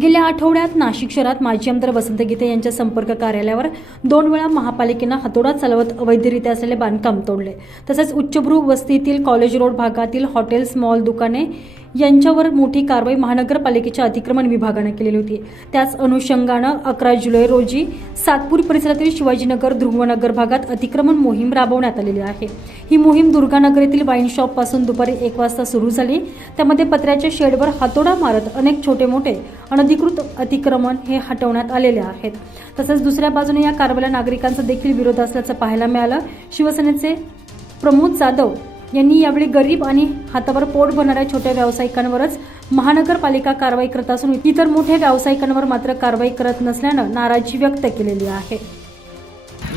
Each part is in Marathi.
गेल्या आठवड्यात नाशिक शहरात माजी आमदार वसंत गीते यांच्या संपर्क कार्यालयावर दोन वेळा महापालिकेनं हातोडा चालवत अवैधरित्या असलेले बांधकाम तोडले. तसेच उच्चभ्रू वस्तीतील कॉलेज रोड भागातील हॉटेल्स मॉल दुकाने यांच्यावर मोठी कारवाई महानगरपालिकेच्या अतिक्रमण विभागानं केलेली होती. त्याच अनुषंगानं अकरा जुलै रोजी सातपूर परिसरातील शिवाजीनगर ध्रुवनगर भागात अतिक्रमण मोहीम राबवण्यात आलेली आहे. ही मोहीम दुर्गानगर येथील वाईन शॉपपासून दुपारी एक वाजता सुरू झाली. त्यामध्ये पत्र्याच्या शेडवर हातोडा मारत अनेक छोटे मोठे अनधिकृत अतिक्रमण हे हटवण्यात आलेले आहेत. तसंच दुसऱ्या बाजूने या कारवाईला नागरिकांचा देखील विरोध असल्याचं पाहायला मिळालं. शिवसेनेचे प्रमोद जाधव यांनी यावेळी गरीब आणि हातावर पोट भरणाऱ्या छोट्या व्यावसायिकांवरच महानगरपालिका कारवाई करत असून इतर मोठ्या व्यावसायिकांवर मात्र कारवाई करत नसल्यानं नाराजी व्यक्त केलेली आहे.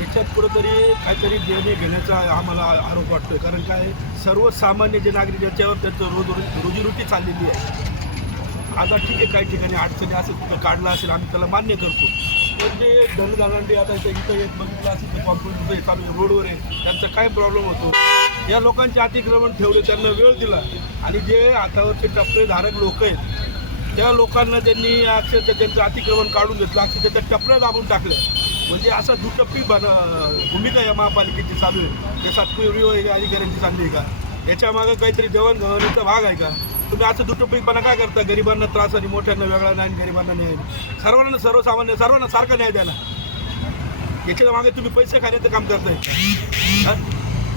याच्यात कुठंतरी काहीतरी देणे घेण्याचा आम्हाला आरोप वाटतोय. कारण काय सर्वसामान्य जे नागरिक ज्याच्यावर त्यांचं रोज रोजीरोटी चाललेली आहे. आता ठीक आहे काही ठिकाणी अडचणी असेल कुठं काढला असेल आम्ही त्याला मान्य करतो. म्हणजे पण जे धनधानांडी आता इथं इथं एक बघितलं असेल तर कॉम्प्युटर चालू आहे, रोडवर आहे. त्यांचा काय प्रॉब्लेम होतो? या लोकांचे अतिक्रमण ठेवले त्यांना वेळ दिला. आणि जे हातावरचे टप्पेधारक लोक आहेत त्या लोकांना त्यांनी अक्षरशः त्यांचं अतिक्रमण काढून घेतलं. अक्षरशः त्या टपऱ्या दाबून टाकल्या म्हणजे असा दुटप्पी बन भूमिका या महापालिकेची चालू आहे. ते सातपुरी अधिकाऱ्यांची चालली आहे का? याच्यामागं काहीतरी देवाणघेवाणीचा भाग आहे का? तुम्ही असं दुटुपीकपणा काय करता? गरिबांना त्रास आणि मोठ्यांना वेगळा नाही आणि गरिबांना न्याय. नाही. सर्वांना सर्वसामान्य सर्वांना सारखा न्याय द्या ना. याच्या मागे तुम्ही पैसे खाण्याचं काम करताय.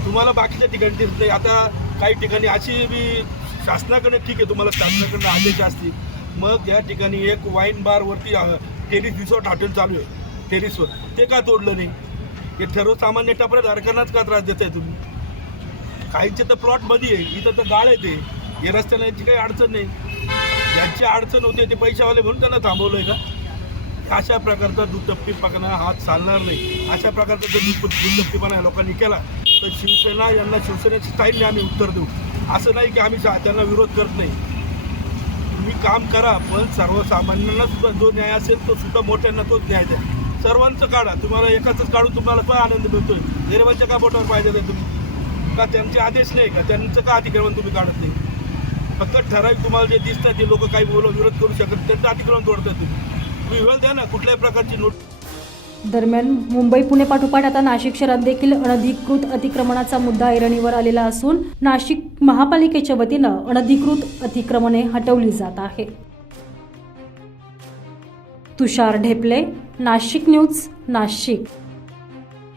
तुम्हाला बाकीच्या ठिकाणी दिसत नाही. आता काही ठिकाणी अशी बी शासनाकडे ठीक आहे तुम्हाला शासनाकडनं आदेश असतील. मग या ठिकाणी एक वाईन बारवरती टेनिस रिसॉर्ट हॉटेल चालू आहे. टेनिसवर ते का तोडलं नाही? हे सर्वसामान्य टपऱ्याधारकांनाच का त्रास देत आहे तुम्ही? काहींचे तर प्लॉटमध्ये आहे. इथं तर गाळ आहे ते. हे रस्त्याला याची काही अडचण नाही. ज्यांची अडचण होते ते पैशावाले म्हणून त्यांना थांबवलंय का? अशा प्रकारचा दुटप्पीपणा हात चालणार नाही. अशा प्रकारचा जर दुटप्पीपणा या लोकांनी केला तर शिवसेना यांना शिवसेनेची स्टाईलने आम्ही उत्तर देऊ. असं नाही की आम्ही त्यांना विरोध करत नाही. तुम्ही काम करा पण सर्वसामान्यांना सुद्धा जो न्याय असेल तो सुद्धा मोठ्यांना तोच न्याय द्या. सर्वांचं काढा. तुम्हाला एकाच काढून तुम्हाला काय आनंद मिळतोय. गरिबांच्या का बोटावर पाहिजे तुम्ही? का त्यांचे आदेश नाही? का त्यांचं का अतिक्रमण तुम्ही काढत नाही? फक्त ठराविक तुम्हाला जे दिसतात ते लोक काही बोलून विरोध करू शकत त्यांचं अतिक्रमण तोडतात तुम्ही. तुम्ही वेळ द्या ना कुठल्याही प्रकारची नोट दरम्यान मुंबई पुणे पाठोपाठ आता नाशिक शहरात देखील अनधिकृत अतिक्रमणाचा मुद्दा ऐरणीवर आलेला असून नाशिक महापालिकेच्या वतीनं अनधिकृत अतिक्रमणे हटवली जात आहे. तुषार ढेपले नाशिक न्यूज नाशिक.